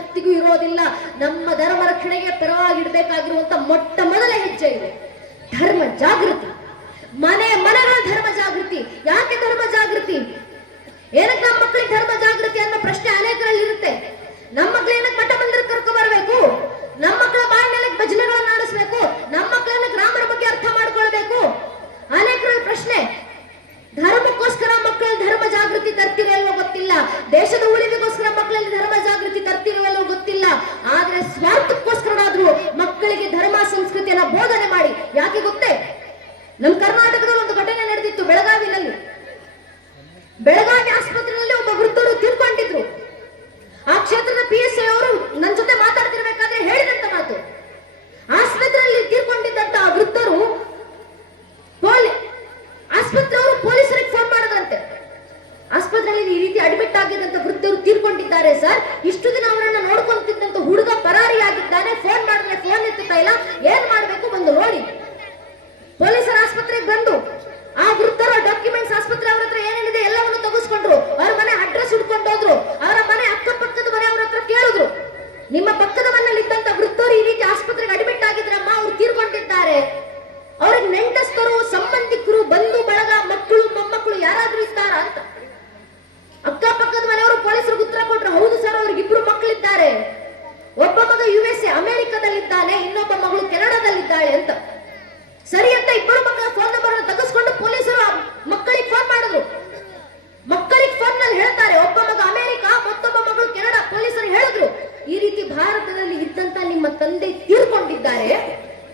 ಶಕ್ತಿಗೂ ಇರೋದಿಲ್ಲ. ನಮ್ಮ ಧರ್ಮ ರಕ್ಷಣೆಗೆ ಪರವಾಗಿಡಬೇಕಾಗಿರುವಂತ ಮೊಟ್ಟ ಮೊದಲ ಹೆಜ್ಜೆ ಇದೆ ಧರ್ಮ ಜಾಗೃತಿ. ಮನೆಗಳ ಧರ್ಮ ಜಾಗೃತಿ. ಯಾಕೆ ಧರ್ಮ ಜಾಗೃತಿ? ಏನಕ್ಕೆ ನಮ್ಮ ಮಕ್ಕಳಿಗೆ ಧರ್ಮ ಜಾಗೃತಿ ಅನ್ನೋ ಪ್ರಶ್ನೆ ಅನೇಕರಲ್ಲಿ ಇರುತ್ತೆ. ನಮ್ಮ ಮಕ್ಕಳು ಏನಕ್ಕೆ ಮಠ ಮಂದಿರ ಕರ್ಕೊ ಬರಬೇಕು? ನಮ್ಮ ಮಕ್ಕಳ ಬಾಯಿನಲ್ಲಿ ಭಜನೆಗಳನ್ನ ಆಡಿಸ್ಬೇಕು? ನಮ್ಮ ಮಕ್ಕಳನ್ನ ಗ್ರಾಮರ ಬಗ್ಗೆ ಅರ್ಥ ಮಾಡ್ಕೊಳ್ಬೇಕು? ಅನೇಕರಲ್ಲಿ ಪ್ರಶ್ನೆ. ಧರ್ಮಕ್ಕೋಸ್ಕರ ಮಕ್ಕಳಲ್ಲಿ ಧರ್ಮ ಜಾಗೃತಿ ತರ್ತಿರಲ್ವೋ ಗೊತ್ತಿಲ್ಲ. ದೇಶದ ಉಳಿವಿಗೋಸ್ಕರ ಮಕ್ಕಳಲ್ಲಿ ಧರ್ಮ ಜಾಗೃತಿ ತರ್ತಿರುವಲ್ಲೋ ಗೊತ್ತಿಲ್ಲ. ಆದ್ರೆ ಸ್ವಾರ್ಥಕ್ಕೋಸ್ಕರನಾದ್ರೂ ಮಕ್ಕಳಿಗೆ ಧರ್ಮ ಸಂಸ್ಕೃತಿಯನ್ನ ಬೋಧನೆ ಮಾಡಿ. ಯಾಕೆ ಗೊತ್ತೇ? ನಮ್ಮ ಕರ್ನಾಟಕದಲ್ಲಿ ಒಂದು ಘಟನೆ ನಡೆದಿತ್ತು ಬೆಳಗಾವಿನಲ್ಲಿ. ಬೆಳಗಾವಿ ಆಸ್ಪತ್ರೆಯಲ್ಲಿ ಒಬ್ಬ ವೃದ್ಧರು ತೀರ್ಕೊಂಡಿದ್ರು. ಆ ಕ್ಷೇತ್ರದ PSI ಅವರು ನನ್ನ ಜೊತೆ ಮಾತಾಡ್ತಿರ್ಬೇಕಾದ್ರೆ ಹೇಳಿದಂತ ಮಾತು, ಆಸ್ಪತ್ರೆಯಲ್ಲಿ ತೀರ್ಕೊಂಡಿದ್ದಂತ ಆ ವೃದ್ಧರು ಆಸ್ಪತ್ರೆಯವರು ಪೊಲೀಸರಿಗೆ ಫೋನ್ ಮಾಡದಂತೆ. ಆಸ್ಪತ್ರೆಯಲ್ಲಿ ಈ ರೀತಿ ಅಡ್ಮಿಟ್ ಆಗಿದ್ದಂತ ವೃದ್ಧರು ತೀರ್ಕೊಂಡಿದ್ದಾರೆ ಸರ್, ಇಷ್ಟು ದಿನ ಅವರನ್ನ ನೋಡ್ಕೊಂತಿದ್ದಂತ ಹುಡುಗ ಪರಾರಿಯಾಗಿದ್ದಾನೆ, ಫೋನ್ ಮಾಡಿದ್ರೆ ಫೋನ್ ಎತ್ತುತ್ತಾ ಇಲ್ಲ, ಏನ್ ಮಾಡ್ಬೇಕು ಬಂದು ನೋಡಿ. ಪೊಲೀಸರ ಆಸ್ಪತ್ರೆಗೆ ಬಂದು ಆ ವೃದ್ಧರ ಡಾಕ್ಯುಮೆಂಟ್ಸ್ ಆಸ್ಪತ್ರೆ ಅವ್ರ ಹತ್ರ ಏನೇನಿದೆ ಎಲ್ಲವನ್ನು ತೆಗೆಸ್ಕೊಂಡ್ರು. ಅವ್ರ ಮನೆ ಅಡ್ರೆಸ್ ಹುಡ್ಕೊಂಡು ಹೋದ್ರು. ಅವರ ಮನೆ ಅಕ್ಕಪಕ್ಕದ ಮನೆಯವ್ರ ಹತ್ರ ಕೇಳಿದ್ರು, ನಿಮ್ಮ ಪಕ್ಕದ ಮನೆಯಲ್ಲಿ ಇದ್ದಂತ ವೃದ್ಧರು ಈ ರೀತಿ ಆಸ್ಪತ್ರೆಗೆ ಅಡ್ಮಿಟ್ ಆಗಿದ್ರಮ್ಮ, ಅವ್ರು ತೀರ್ಕೊಂಡಿದ್ದಾರೆ, ಅವ್ರಿಗೆ ನೆಂಟಸ್ಥರು, ಸಂಬಂಧಿಕರು, ಬಂಧು ಬಳಗ, ಮಕ್ಕಳು ಮೊಮ್ಮಕ್ಕಳು ಯಾರಾದ್ರೂ ಇದ್ದಾರಾ ಅಂತ. ಅಕ್ಕಪಕ್ಕದ ಮನೆಯವರು ಪೊಲೀಸರಿಗೆ ಉತ್ತರ ಕೊಟ್ರು, ಹೌದು ಸರ್, ಅವ್ರಿಗೆ 2 ಮಕ್ಕಳಿದ್ದಾರೆ. ಒಬ್ಬ ಮಗ USA ಅಮೆರಿಕದಲ್ಲಿದ್ದಾನೆ, ಇನ್ನೊಬ್ಬ ಮಗಳು ಕೆನಡಾದಲ್ಲಿದ್ದಾಳೆ ಅಂತ. ಸರಿ ಅಂತ 2 ಮಕ್ಕಳ ಫೋನ್ ನಂಬರ್ ಅನ್ನು ತೆಗೆಸ್ಕೊಂಡು ಪೊಲೀಸರು ಮಕ್ಕಳಿಗೆ ಫೋನ್ ಮಾಡಿದ್ರು. ಮಕ್ಕಳಿಗೆ ಫೋನ್ ನಲ್ಲಿ ಹೇಳ್ತಾರೆ, ಒಬ್ಬ ಮಗ ಅಮೆರಿಕ, ಮತ್ತೊಬ್ಬ ಮಗಳು ಕೆನಡಾ. ಪೊಲೀಸರು ಹೇಳಿದ್ರು, ಈ ರೀತಿ ಭಾರತದಲ್ಲಿ ಇದ್ದಂತ ನಿಮ್ಮ ತಂದೆ ತೀರ್ಕೊಂಡಿದ್ದಾರೆ,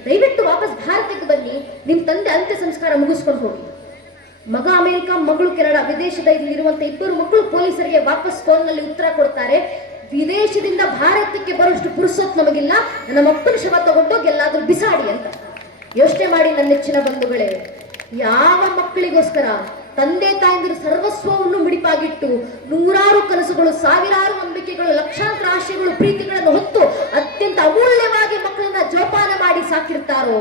ದಯವಿಟ್ಟು ವಾಪಸ್ ಭಾರತಕ್ಕೆ ಬನ್ನಿ, ನಿಮ್ ತಂದೆ ಅಂತ್ಯ ಸಂಸ್ಕಾರ ಮುಗಿಸ್ಕೊಂಡು ಹೋಗಿ. ಮಗ ಅಮೆರಿಕ, ಮಗಳು ಕೆನಡಾ, ವಿದೇಶದಲ್ಲಿರುವಂತ 2 ಮಕ್ಕಳು ಪೊಲೀಸರಿಗೆ ವಾಪಸ್ ಫೋನ್ ನಲ್ಲಿ ಉತ್ತರ ಕೊಡ್ತಾರೆ, ವಿದೇಶದಿಂದ ಭಾರತಕ್ಕೆ ಬರುವಷ್ಟು ಪುರುಸತ್ ನಮಗಿಲ್ಲ, ನನ್ನ ಮಕ್ಕಳ ಶವ ತಗೊಂಡೋಗಿ ಎಲ್ಲಾದ್ರೂ ಬಿಸಾಡಿ ಅಂತ. ಯೋಚನೆ ಮಾಡಿ ನನ್ನ ನೆಚ್ಚಿನ ಬಂಧುಗಳೇ, ಯಾವ ಮಕ್ಕಳಿಗೋಸ್ಕರ ತಂದೆ ತಾಯಂದಿರು ಸರ್ವಸ್ವವನ್ನು ಮುಡಿಪಾಗಿಟ್ಟು ನೂರಾರು ಕನಸುಗಳು, ಸಾವಿರಾರು ನಂಬಿಕೆಗಳು, ಲಕ್ಷಾಂತರ ಆಶಯಗಳು, ಪ್ರೀತಿಗಳನ್ನು ಹೊತ್ತು ಅತ್ಯಂತ ಅಮೂಲ್ಯವಾಗಿ ಮಕ್ಕಳನ್ನ ಜೋಪಾನ ಮಾಡಿ ಸಾಕಿರ್ತಾರೋ,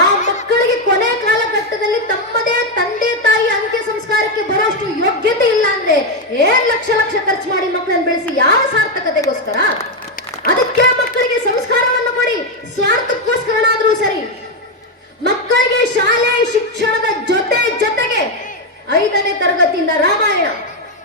ಆ ಮಕ್ಕಳಿಗೆ ಕೊನೆ ಕಾಲಘಟ್ಟದಲ್ಲಿ ತಮ್ಮದೇ ತಂದೆ ತಾಯಿ ಅಂತ್ಯ ಸಂಸ್ಕಾರಕ್ಕೆ ಬರೋಷ್ಟು ಯೋಗ್ಯತೆ ಇಲ್ಲ ಅಂದ್ರೆ ಲಕ್ಷ ಖರ್ಚು ಮಾಡಿ ಮಕ್ಕಳನ್ನು ಬೆಳೆಸಿ ಯಾವ ಸಾರ್ಥಕತೆಗೋಸ್ಕರ? ಅದಕ್ಕೆ ಮಕ್ಕಳಿಗೆ ಸಂಸ್ಕಾರವನ್ನು ಕೊಡಿ, ಸ್ವಾರ್ಥಕ್ಕೋಸ್ಕರನಾದ್ರೂ ಸರಿ. ಮಕ್ಕಳಿಗೆ ಶಾಲೆ ಶಿಕ್ಷಣದ ಜೊತೆಗೆ 5ನೇ ತರಗತಿಯಿಂದ ರಾಮಾಯಣ,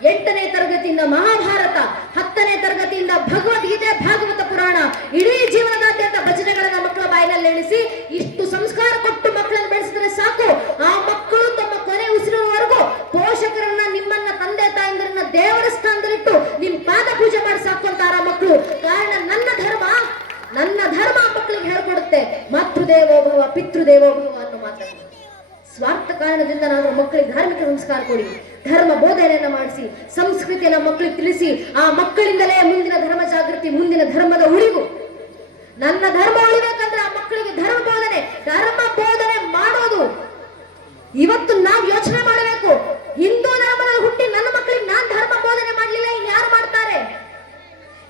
8ನೇ ತರಗತಿಯಿಂದ ಮಹಾಭಾರತ, 10ನೇ ತರಗತಿಯಿಂದ ಭಗವದ್ಗೀತೆ, ಭಾಗವತ ಪುರಾಣ, ಇಡೀ ಜೀವನದಾದ್ಯಂತ ಭಜನೆಗಳನ್ನ ಮಕ್ಕಳ ಬಾಯಿನಲ್ಲಿ ಎಣಿಸಿ ಇಷ್ಟು ಸಂಸ್ಕಾರ ಕೊಟ್ಟು ಮಕ್ಕಳನ್ನು ಬೆಳೆಸಿದ್ರೆ ಸಾಕು. ಆ ಮಕ್ಕಳು ತಮ್ಮ ಕೊನೆ ಉಸಿರಿನವರೆಗೂ ಪೋಷಕರನ್ನ, ನಿಮ್ಮನ್ನ, ತಂದೆ ತಾಯಂದಿರನ್ನ ದೇವರ ಸ್ಥಾನದಲ್ಲಿಟ್ಟು ನಿಮ್ ಪಾದ ಪೂಜೆ ಮಾಡಿ ಸಾಕು ಅಂತಾರ ಮಕ್ಕಳು. ಕಾರಣ ನನ್ನ ಧರ್ಮ ಮಕ್ಕಳಿಗೆ ಹೇಳ್ಕೊಡುತ್ತೆ, ಮಾತೃದೇವೋಭವ ಪಿತೃದೇವೋಭವ ಅನ್ನೋ ಮಾತನ್ನು. ಸ್ವಾರ್ಥ ಕಾರಣದಿಂದ ನಾವು ಮಕ್ಕಳಿಗೆ ಧಾರ್ಮಿಕ ಸಂಸ್ಕಾರ ಕೊಡಿ, ಧರ್ಮ ಬೋಧನೆಯನ್ನ ಮಾಡಿಸಿ, ಸಂಸ್ಕೃತಿಯನ್ನ ಮಕ್ಕಳಿಗೆ ತಿಳಿಸಿ. ಆ ಮಕ್ಕಳಿಂದಲೇ ಮುಂದಿನ ಧರ್ಮ ಜಾಗೃತಿ, ಮುಂದಿನ ಧರ್ಮದ ಉಳಿವು. ನನ್ನ ಧರ್ಮ ಉಳಿಬೇಕಂದ್ರೆ ಆ ಮಕ್ಕಳಿಗೆ ಧರ್ಮ ಬೋಧನೆ ಮಾಡೋದು. ಇವತ್ತು ನಾವು ಯೋಚನೆ ಮಾಡಬೇಕು, ಹಿಂದೂ ಧರ್ಮದಲ್ಲಿ ಹುಟ್ಟಿ ನನ್ನ ಮಕ್ಕಳಿಗೆ ನಾನ್ ಧರ್ಮ ಬೋಧನೆ ಮಾಡ್ಲಿಲ್ಲ, ಇನ್ಯಾರು ಮಾಡ್ತಾರೆ?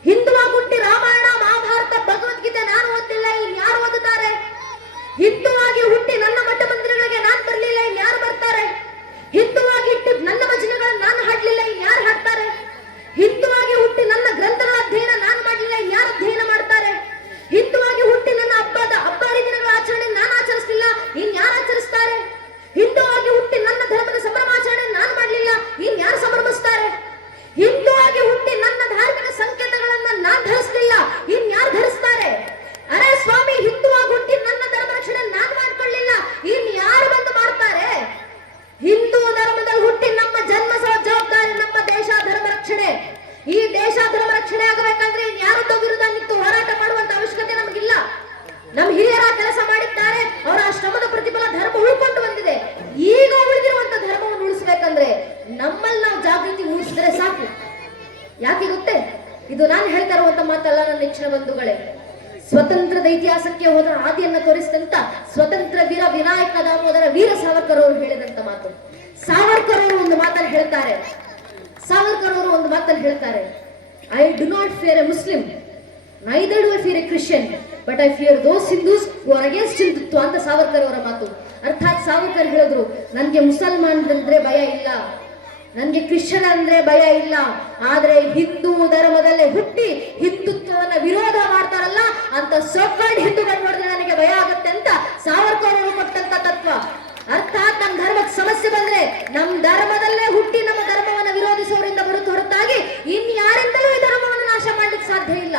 ಹಿಂದುವಾಗಿ ಹುಟ್ಟಿ ರಾಮಾಯಣ, ಮಹಾಭಾರತ, ಭಗವದ್ಗೀತೆ ನಾನು ಓದಿಲ್ಲ, ಇನ್ಯಾರು ಓದುತ್ತಾರೆ? ಹಿಂದುವಾಗಿ ಹುಟ್ಟಿ ನನ್ನ ಮಠ ಮಂದಿರಗಳಿಗೆ ನಾನ್ ಬರ್ಲಿಲ್ಲ, ಇನ್ಯಾರು ಬರ್ತಾರೆ? ಹಿಂದುವಾಗಿ ಹುಟ್ಟಿ ನನ್ನ ಭಜನೆಗಳನ್ನು ನಾನು ಹಾಡ್ಲಿಲ್ಲ, ಇನ್ಯಾರು ಹಾಡ್ತಾರೆ? ಹಿಂದುವಾಗಿ ಹುಟ್ಟಿ ನನ್ನ ಗ್ರಂಥಗಳ ಅಧ್ಯಯನ ನಾನು ಮಾಡಲಿಲ್ಲ, ಇನ್ಯಾರು ಅಧ್ಯಯನ ಮಾಡ್ತಾರೆ? ಹಿಂದುವಾಗಿ ಹುಟ್ಟಿ ನನ್ನ ಹಬ್ಬ ಹರಿದಿನಗಳ ಆಚರಣೆ ನಾನು ಆಚರಿಸಲಿಲ್ಲ, ಇನ್ಯಾರು ಆಚರಿಸ್ತಾರೆ? ಹಿಂದುವಾಗಿ ಹುಟ್ಟಿ ನನ್ನ ಧರ್ಮದ ಸಂಭ್ರಮಾಚರಣೆ ನಾನು ಮಾಡಲಿಲ್ಲ, ಇನ್ಯಾರು ಸಂಭ್ರಮಿಸ್ತಾರೆ? ಹಿಂದುವಾಗಿ ಹುಟ್ಟಿ ನನ್ನ ಧಾರ್ಮಿಕ ಸಂಕೇತಗಳನ್ನ ನಾನ್ ಧರಿಸಲಿಲ್ಲ, ಇನ್ಯಾರು ಧರಿಸ್ತಾರೆ? ಅರೆ ಸ್ವಾಮಿ, ಹಿಂದುವಾಗಿ ಹುಟ್ಟಿ ನನ್ನ ಧರ್ಮ ರಕ್ಷಣೆ ನಾನ್ ಮಾಡ್ಕೊಳ್ಳಿಲ್ಲ, ಇನ್ಯಾರು ಬಂದು ಮಾಡ್ತಾರೆ? ಹಿಂದೂ ಧರ್ಮದಲ್ಲಿ ಹುಟ್ಟಿ ನಮ್ಮ ಜನ್ಮ ಜವಾಬ್ದಾರಿ ನಮ್ಮ ದೇಶ ಧರ್ಮ ರಕ್ಷಣೆ. ಈ ದೇಶ ಧರ್ಮ ರಕ್ಷಣೆ ಆಗಬೇಕಂದ್ರೆ ಇನ್ಯಾರದ್ದೋ ವಿರುದ್ಧ ನಿಂತು ಹೋರಾಟ ಮಾಡುವಂತ ಅವಶ್ಯಕತೆ ನಮಗಿಲ್ಲ. ನಮ್ಮ ಹಿರಿಯರ ಕೆಲಸ ಮಾಡಿದ್ದಾರೆ, ಅವರ ಶ್ರಮದ ಪ್ರತಿಫಲ ಧರ್ಮ ಉಳ್ಕೊಂಡು ಬಂದಿದೆ. ಈಗ ಉಳಿದಿರುವಂತ ಧರ್ಮವನ್ನು ಉಳಿಸಬೇಕಂದ್ರೆ ನಮ್ಮಲ್ಲಿ ನಾವು ಜಾಗೃತಿ ಮೂಡಿಸಿದ್ರೆ ಸಾಕು. ಯಾಕೆ ಗೊತ್ತೇ? ಇದು ನಾನು ಹೇಳ್ತಾ ಇರುವಂತ ಮಾತಲ್ಲ ನನ್ನ ನೆಚ್ಚಿನ ಬಂಧುಗಳೇ. ಸ್ವತಂತ್ರದ ಇತಿಹಾಸಕ್ಕೆ ಹೋದ ಹಾದಿಯನ್ನ ತೋರಿಸಿದಂತ ಸ್ವತಂತ್ರ ವೀರ ವಿನಾಯಕ ದಾಮೋದರ ವೀರ ಸಾವರ್ಕರ್ ಅವರು ಹೇಳಿದಂತ ಮಾತು. ಸಾವರ್ಕರ್ ಅವರು ಒಂದು ಮಾತನ್ನು ಹೇಳ್ತಾರೆ, I do not fear A Muslim, neither do I fear A Christian, but I fear those Hindus who are against Hindutva ಅಂತ ಸಾವರ್ಕರ್ ಅವರ ಮಾತು. ಅರ್ಥಾತ್ ಸಾವರ್ಕರ್ ಹೇಳಿದ್ರು, ನನ್ಗೆ ಮುಸಲ್ಮಾನರಿದ್ರೆ ಭಯ ಇಲ್ಲ, ನನ್ಗೆ ಕ್ರಿಶ್ಚಿಯನ್ ಅಂದ್ರೆ ಭಯ ಇಲ್ಲ, ಆದ್ರೆ ಹಿಂದೂ ಧರ್ಮದಲ್ಲೇ ಹುಟ್ಟಿ ಹಿಂದುತ್ವವನ್ನ ವಿರೋಧ ಮಾಡ್ತಾರಲ್ಲ ಅಂತ ಸೊಕ್ಕಂಡ್ ಹಿಂದೂಗಳು ನೋಡಿದ್ರೆ ನನಗೆ ಭಯ ಆಗುತ್ತೆ ಅಂತ ಸಾವರ್ಕರ್ ಅವರು ಕೊಟ್ಟಂತ ತತ್ವ. ಅರ್ಥಾತ್ ನಮ್ಮ ಧರ್ಮಕ್ಕೆ ಸಮಸ್ಯೆ ಬಂದ್ರೆ ನಮ್ ಧರ್ಮದಲ್ಲೇ ಹುಟ್ಟಿ ನಮ್ಮ ಧರ್ಮವನ್ನ ವಿರೋಧಿಸೋರಿಂದ ಬರುತ್ತೆ ಹೊರತಾಗಿ ಇನ್ಯಾರಿಂದಲೂ ಈ ಧರ್ಮವನ್ನು ನಾಶ ಮಾಡ್ಲಿಕ್ಕೆ ಸಾಧ್ಯ ಇಲ್ಲ.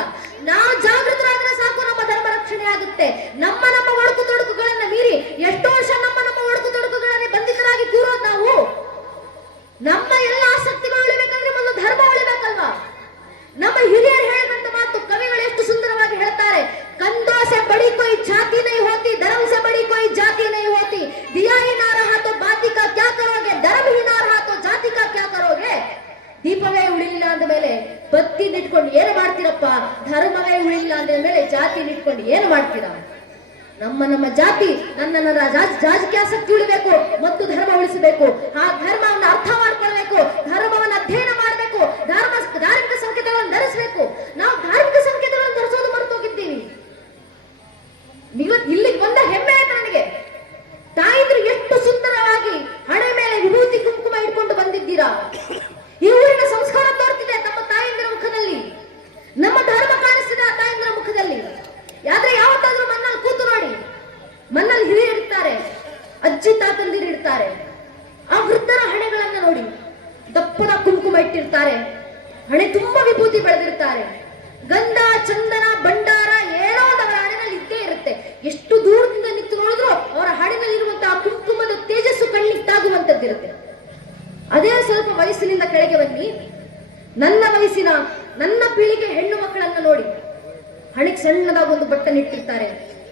ನಾವು ಜಾಗೃತರಾದ್ರೆ ಸಾಕು, ನಮ್ಮ ಧರ್ಮ ರಕ್ಷಣೆ ಆಗುತ್ತೆ. ನಮ್ಮ ಒಡಕು ತೊಡಕುಗಳನ್ನ ಮೀರಿ ಎಷ್ಟೋ ವರ್ಷ ನಮ್ಮ ಒಡಕು ತೊಡಕುಗಳನ್ನೇ ಬಂಧಿತರಾಗಿ ಕೂರೋದು ನಾವು. ನಮ್ಮ ಎಲ್ಲ ಆಸಕ್ತಿಗಳು ಉಳಿಬೇಕಂದ್ರೆ ಮೊದಲು ಧರ್ಮ ಉಳಿಬೇಕಲ್ವಾ? ನಮ್ಮ ಹಿರಿಯರು ಹೇಳಿದಂತ ಮಾತು ಕವಿಗಳು ಎಷ್ಟು ಸುಂದರವಾಗಿ ಹೇಳ್ತಾರೆ. कंधों से बड़ी कोई छाती नहीं होती, धर्म से बड़ी कोई जाति नहीं होती, दिया ही ना रहा तो बाती का क्या करोगे, धर्म ही ना रहा तो जाति का क्या करोगे. ದೀಪವೇ ಉಳಿಲಿಲ್ಲ ಅಂದ ಮೇಲೆ ಬತ್ತಿ ನಿಟ್ಕೊಂಡು ಏನು ಮಾಡ್ತೀರಪ್ಪ, ಧರ್ಮವೇ ಉಳಿಲಿಲ್ಲ ಅಂದ ಮೇಲೆ ಜಾತಿ ನಿಟ್ಕೊಂಡು ಏನು ಮಾಡ್ತೀರಾ? ನಮ್ಮ ಜಾತಿ ನನ್ನ ರಾಜಕೀಯ ಆಸಕ್ತಿ ಉಳಿಬೇಕು ಮತ್ತು ಧರ್ಮ ಉಳಿಸಬೇಕು. ಆ ಧರ್ಮವನ್ನು ಅರ್ಥ ಮಾಡ್ಕೊಳ್ಬೇಕು, ಧರ್ಮವನ್ನು ಅಧ್ಯಯನ ಮಾಡಬೇಕು, ಧಾರ್ಮಿಕ ಸಂಕೇತಗಳನ್ನು ಧರಿಸಬೇಕು. ನಾವು ಧಾರ್ಮಿಕ ಸಂಕೇತಗಳನ್ನು ಧರಿಸೋದು ಮರೆತು ಹೋಗಿದ್ದೀವಿ. ಇಲ್ಲಿಗೆ ಬಂದ ಹೆಮ್ಮೆ ಆಯ್ತು ನನಗೆ. ತಾಯಿದ್ರು ಎಷ್ಟು ಸುಂದರವಾಗಿ ಹಣೆ ಮೇಲೆ ವಿಭೂತಿ ಕುಂಕುಮ ಇಟ್ಕೊಂಡು ಬಂದಿದ್ದೀರಾ. ಈ ಊರಿನ ಸಂಸ್ಕಾರ ತೋರ್ತಿದೆ ನಮ್ಮ ತಾಯಂದಿರ ಮುಖದಲ್ಲಿ, ನಮ್ಮ ಧರ್ಮ ಕಾಣಿಸ್ತಿದೆ ಆ ತಾಯಂದಿರ ಮುಖದಲ್ಲಿ. ಆದ್ರೆ ಯಾವತ್ತಾದ್ರೂ ಮನ್ನಲ್ಲಿ ಕೂತು ನೋಡಿ, ಮನ್ನಲ್ಲಿ ಹಿರಿಯರು ಇರ್ತಾರೆ, ಅಜ್ಜಿ ತಾತಂದಿರು ಇರ್ತಾರೆ, ಆ ವೃದ್ಧರ ಹಣೆಗಳನ್ನ ನೋಡಿ, ದಪ್ಪದ ಕುಂಕುಮ ಇಟ್ಟಿರ್ತಾರೆ, ಹಣೆ ತುಂಬಾ ವಿಭೂತಿ ಬೆಳೆದಿರ್ತಾರೆ, ಗಂಧ ಚಂದನ ಭಂಡಾರ ಏನೋ ಒಂದು ಅವರ ಹಣೆನಲ್ಲಿ ಇದ್ದೇ ಇರುತ್ತೆ. ಎಷ್ಟು ದೂರದಿಂದ ನಿಂತು ನೋಡಿದ್ರು ಅವರ ಹಣೆನಲ್ಲಿರುವಂತಹ ಕುಂಕುಮದ ತೇಜಸ್ಸು ಕಣ್ಣಿಗೆ ತಾಗುವಂತದ್ದಿರುತ್ತೆ. ಅದೇ ಸ್ವಲ್ಪ ವಯಸ್ಸಿನಿಂದ ಕೆಳಗೆ ಬನ್ನಿ, ನನ್ನ ವಯಸ್ಸಿನ ನನ್ನ ಪೀಳಿಗೆ ಹೆಣ್ಣು ಮಕ್ಕಳನ್ನ ನೋಡಿ, ಹಣೆಗೆ ಸಣ್ಣದಾಗ ಒಂದು ಬಟ್ಟನ್ನು ಇಟ್ಟಿರ್ತಾರೆ,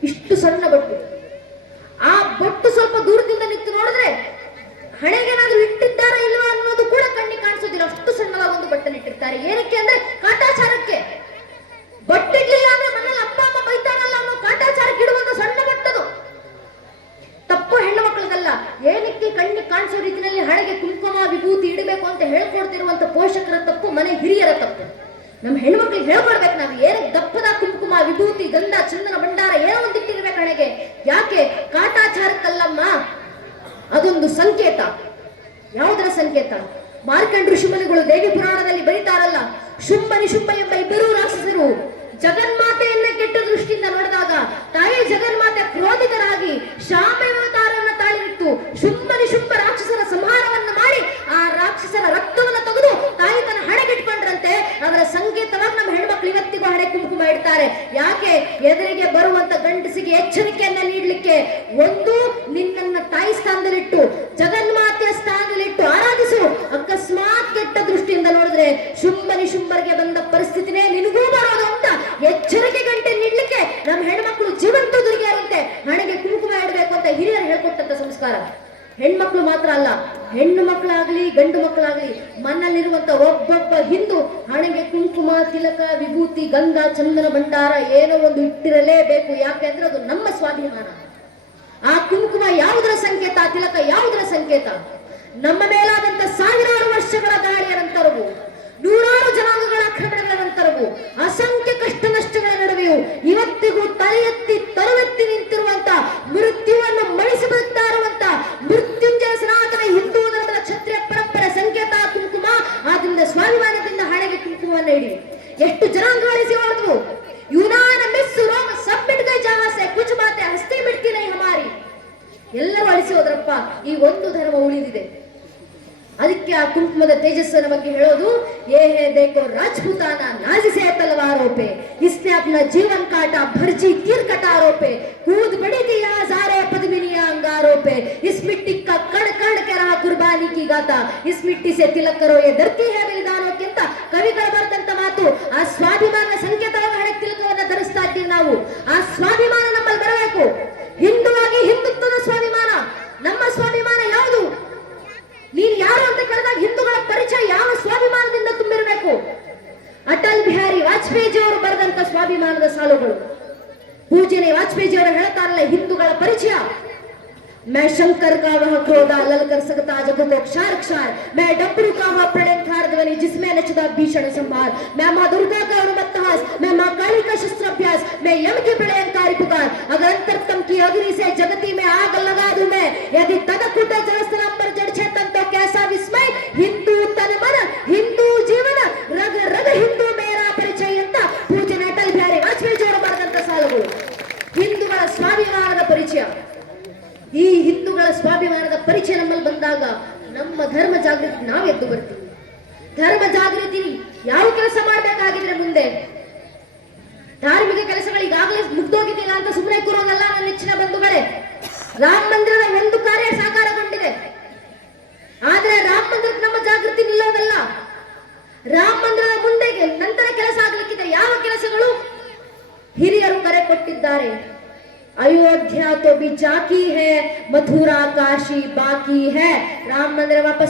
ಇಷ್ಟು ಸಣ್ಣ ಬೊಟ್ಟು. ಆ ಬೊಟ್ಟು ಸ್ವಲ್ಪ ದೂರದಿಂದ ನಿಂತು ನೋಡಿದ್ರೆ ಹಣೆಗೇನಾದ್ರೂ ಇಟ್ಟಿದ್ದಾರಾ ಇಲ್ವಾ ಅನ್ನೋದು ಕೂಡ ಕಣ್ಣಿಗೆ ಕಾಣಿಸೋದಿಲ್ಲ, ಅಷ್ಟು ಸಣ್ಣದಾಗ ಒಂದು ಬಟ್ಟನ್ನು ಇಟ್ಟಿರ್ತಾರೆ. ಏನಕ್ಕೆ ಅಂದ್ರೆ ಕಾಟಾಚಾರಕ್ಕೆ. ಬಟ್ಟಿಡ್ಲಿಲ್ಲ ಅಂದ್ರೆ ಮನೇಲಿ ಅಪ್ಪ ಅಮ್ಮ ಬೈತಾರಲ್ಲ ಅನ್ನೋ ಕಾಟಾಚಾರಕ್ಕೆ ಇಡುವಂತ ಸಣ್ಣ ಬಟ್ಟದು. ತಪ್ಪು ಹೆಣ್ಣು ಮಕ್ಕಳದಲ್ಲ, ಏನಕ್ಕೆ ಕಣ್ಣಿಗೆ ಕಾಣಿಸೋ ರೀತಿಯಲ್ಲಿ ಹಣೆಗೆ ಕುಂಕುಮ ವಿಭೂತಿ ಇಡಬೇಕು ಅಂತ ಹೇಳ್ಕೊಡ್ತಿರುವಂತ ಪೋಷಕರ ತಪ್ಪು, ಮನೆ ಹಿರಿಯರ ತಪ್ಪು. ನಮ್ಮ ಹೆಣ್ಮಕ್ಳಿಗೆ ಹೇಳ್ಕೊಡ್ಬೇಕು, ನಾವು ಏನಕ್ಕೆ ದಪ್ಪದ ಕುಂಕುಮ ವಿಭೂತಿ ಗಂಧ ಚಂದನ ಭಂಡಾರ ಏನೋ ಒಂದು ಇಟ್ಟಿರ್ಬೇಕು ಹಣೆಗೆ. ಯಾಕೆ? ಕಾಟಾಚಾರಕ್ಕಲ್ಲಮ್ಮ, ಅದೊಂದು ಸಂಕೇತ. ಯಾವುದರ ಸಂಕೇತ? ಮಾರ್ಕಂಡ ಋಷಿಮುನಿಗಳು ದೇವಿ ಪುರಾಣದಲ್ಲಿ ಬರೀತಾರಲ್ಲ, ಶುಂಭ ನಿಶುಂಭ ಎಂಬ ಇಬ್ಬರೂ ರಾಕ್ಷಸರು ಜಗನ್ಮಾತೆಯನ್ನ ಕೆಟ್ಟ ದೃಷ್ಟಿಯಿಂದ ನೋಡಿದಾಗ ತಾಯಿ ಜಗನ್ಮಾತೆ ಕ್ರೋಧಿತರಾಗಿ ಶಾಮವತಾರವನ್ನು ತಾಳಿನಿಟ್ಟು ಶುಂಭ ನಿಶುಂಭ ರಾಕ್ಷಸರ ಸಂಹಾರವನ್ನು ಮಾಡಿ ಆ ರಾಕ್ಷಸರ ರಕ್ತವನ್ನು ತೆಗೆದು ತಾಯಿ ತನ್ನ ಹಣೆಗಿಟ್ಕೊಂಡ್ರಂತೆ. ಅವರ ಸಂಕೇತವಾಗಿ ನಮ್ಮ ಹೆಣ್ಮಕ್ಳು ಇವತ್ತಿಗೂ ಹಣೆ ಕುಂಕುಮ ಇಡ್ತಾರೆ. ಯಾಕೆ? ಎದುರಿಗೆ ಬರುವಂತ ಗಂಡಸಿಗೆ ಎಚ್ಚರಿಕೆಯನ್ನ ನೀಡಲಿಕ್ಕೆ. ಒಂದು, ನಿನ್ನನ್ನ ತಾಯಿ ಸ್ಥಾನದಲ್ಲಿಟ್ಟು ಜಗನ್ಮಾತೆಯ ಸ್ಥಾನದಲ್ಲಿಟ್ಟು ಆರಾಧಿಸು. ಅಕಸ್ಮಾತ್ ಕೆಟ್ಟ ದೃಷ್ಟಿಯಿಂದ ನೋಡಿದ್ರೆ ಶುಂಭ ನಿಶುಂಭರಿಗೆ ಬಂದ ಪರಿಸ್ಥಿತಿನೇ ನಿನಗೂ ಬರೋದು ಅಂತ ಎಚ್ಚರಿಕೆ ಗಂಟೆ ನೀಡ್ಲಿಕ್ಕೆ ನಮ್ಮ ಹೆಣ್ಮಕ್ಳು ಜೀವಂತ ದುರ್ಗಿಯರಂತೆ ಹಣೆಗೆ ಕುಂಕುಮ ಇಡಬೇಕು ಅಂತ ಹಿರಿಯರು ಹೇಳ್ಕೊಟ್ಟಂತ ಸಂಸ್ಕಾರ. ಹೆಣ್ಮಕ್ಳು ಮಾತ್ರ ಅಲ್ಲ, ಹೆಣ್ಣು ಮಕ್ಕಳಾಗ್ಲಿ ಗಂಡು ಮಕ್ಕಳಾಗ್ಲಿ ಮನಲ್ಲಿರುವಂತ ಒಬ್ಬೊಬ್ಬ ಹಿಂದೂ ಹಣೆಗೆ ಕುಂಕುಮ ತಿಲಕ ವಿಭೂತಿ ಗಂಧ ಚಂದನ ಭಂಡಾರ ಏನೋ ಒಂದು ಇಟ್ಟಿರಲೇಬೇಕು. ಯಾಕೆ ಅಂದ್ರೆ ಅದು ನಮ್ಮ ಸ್ವಾಭಿಮಾನ. ಆ ಕುಂಕುಮ ಯಾವುದರ ಸಂಕೇತ, ತಿಲಕ ಯಾವುದರ ಸಂಕೇತ? ನಮ್ಮ ಮೇಲಾದಂತ ಸಾವಿರಾರು ವರ್ಷಗಳ ದಾಳಿಯ ನಂತರವೂ, ನೂರಾರು ಜನಾಂಗಗಳ ಆಕ್ರಮಣಗಳ ನಂತರವೂ, ಅಸಂಖ್ಯ ಕಷ್ಟ ನಷ್ಟಗಳ ನಡುವೆಯೂ ಇವತ್ತಿಗೂ ತಲೆ ಎತ್ತಿ ತರುವೆತ್ತಿ ನಿಂತಿರುವಂತ ಮೃತ್ಯುವನ್ನು ಮಣಿಸಿ ಬದುಕ್ತಾ ಇರುವಂತ ಮೃತ್ಯುಂಜಯ ಸನಾತನ ಹಿಂದೂ ಧರ್ಮದ ಕ್ಷತ್ರಿಯ ಪರಂಪರೆ ಸಂಕೇತ ಕುಂಕುಮ. ಆದ್ರಿಂದ ಸ್ವಾಭಿಮಾನದಿಂದ ಹಣೆಗೆ ಕುಂಕುಮವನ್ನು ಇಡಿ. ಎಷ್ಟು ಜನಾಂಗಗಳಿಸಿ ಹೊಡೆದು ಯುನಾನ ಮಿಸ್ ರೋಮ ಸಬ್ಮಿಟ್ ಗೈ ಜಹಾಸೆ ಕುಚ್ ಮಾತೆ ಹಸ್ತಿ ಮಿಟ್ತಿ ನೈ ಹಮಾರಿ. ಎಲ್ಲರೂ ಅಳಿಸಿ ಹೋದ್ರಪ್ಪ, ಈ ಒಂದು ಧರ್ಮ ಉಳಿದಿದೆ. ಅದಕ್ಕೆ ಆ ಕುಂಕುಮದ ತೇಜಸ್ಸನ ಬಗ್ಗೆ ಹೇಳೋದು, ಏ ಹೇ ದೇಖೋ ರಾಜಪೂತಾನ ನಾಜಿಸೆ ತಲವಾರೋ ಪೆ इसने अपना जीवन काटा भर्जी तीर कटारों पे कूद पड़ी थी हजारों पद्मिनियां अंगारों पे इस मिट्टी का कण कण के रहा कुर्बानी की गाता इस मिट्टी से तिलक करो ये धरती है बलिदानों के ಅಂತ ಕವಿಗಳು ಬರೆದಂತ ಮಾತು. ಆ ಸ್ವಾಭಿಮಾನ ಸಂಕೇತವಾಗಿ ಹಣೆ ತಿಲಕವನ್ನು ಧರಿಸ್ತಾ ಇದ್ದೀವಿ ನಾವು. ಆ ಸ್ವಾಭಿಮಾನ ನಮ್ಮಲ್ಲಿ ಬರಬೇಕು. ಹಿಂದುವಾಗಿ ಹಿಂದುತ್ವದ ಸ್ವಾಭಿಮಾನ. ನಮ್ಮ ಸ್ವಾಭಿಮಾನ ಯಾವುದು? ನೀನು ಯಾರು ಅಂತ ಕೇಳಿದಾಗ ಹಿಂದೂಗಳ ಪರಿಚಯ ಯಾವ ಸ್ವಾಭಿಮಾನದಿಂದ ತುಂಬಿರಬೇಕು? ಅಟಲ್ ಬಿಹಾರಿ ವಾಜಪೇಯಿ ಅವರು ಬರೆದಂತ ಸ್ವಾಭಿಮಾನದ ಸಾಲುಗಳು. ಪೂಜ್ಯನೇ ವಾಜಪೇಯಿ ಅವರು ಹೇಳ್ತಾರಲ್ಲ, ಹಿಂದೂಗಳ ಪರಿಚಯ. मैं शंकर का वह क्रोधा लल कर सकता जब को क्षार क्षार मैं डबरू का वह प्रणयंकार ध्वनि जिसमें नचता भीषण संहार मैं माँ दुर्गा का उन्मत्तहास मैं माँ काली का शस्त्राभ्यास मैं यम की प्रलयंकारी पुकार अगर अंतरतम की अग्नि से जगती में आग लगा दूं मैं यदि तदकुट जलस्तंभ पर जड़ छेतन तो कैसा विस्मय हिंदू ಹಿಂದೂ ಜೀವನ ರಗ ರಗ ಹಿಂದೂ ಮೇರಾ ಪರಿಚಯ ಅಂತ ಪೂಜೆ ಅಟಲ್ ಬಿಹಾರಿ ವಾಜಪೇಯಿ ಅವರು ಬರೆದಂತ ಸಾಲುಗಳು. ಹಿಂದೂಗಳ ಸ್ವಾಭಿಮಾನದ ಪರಿಚಯ. ಈ ಹಿಂದೂಗಳ ಸ್ವಾಭಿಮಾನದ ಪರಿಚಯ ನಮ್ಮಲ್ಲಿ ಬಂದಾಗ ನಮ್ಮ ಧರ್ಮ ಜಾಗೃತಿ ನಾವು ಎದ್ದು ಬರ್ತೀವಿ. ಧರ್ಮ ಜಾಗೃತಿ ಯಾವ ಕೆಲಸ ಮಾಡಬೇಕಾಗಿದ್ರೆ ಮುಂದೆ ಧಾರ್ಮಿಕ ಕೆಲಸಗಳು ಈಗಾಗಲೇ ಮುಗ್ದೋಗಿದ್ದಿಲ್ಲ ಅಂತ ಸುಮ್ಮನೆ ಕೂರೋದಲ್ಲ ನನ್ನ ನೆಚ್ಚಿನ ಬಂಧುಗಳೇ. ರಾಮ ಮಂದಿರದ ಒಂದು ಕಾರ್ಯ ಸಾಕಾರಗೊಂಡಿದೆ. ಆದ್ರೆ ರಾಮ ಮಂದಿರಕ್ಕೆ ನಮ್ಮ ಜಾಗೃತಿ ನಿಲ್ಲೋದಲ್ಲ. ರಾಮ ಮಂದಿರದ ಮುಂದೆಗೆ ನಂತರ ಕೆಲಸ ಆಗ್ಲಿಕ್ಕಿದೆ. ಯಾವ ಕೆಲಸಗಳು? ಹಿರಿಯರು ಕರೆ ಕೊಟ್ಟಿದ್ದಾರೆ. ಅಯೋಧ್ಯ ತೋ ಬಿ ಜಾಕಿ ಹೈ, ಮಥುರಾ ಕಾಶಿ ಬಾಕಿ ಹೈ. ರಾಮ ಮಂದಿರ ವಾಪಸ್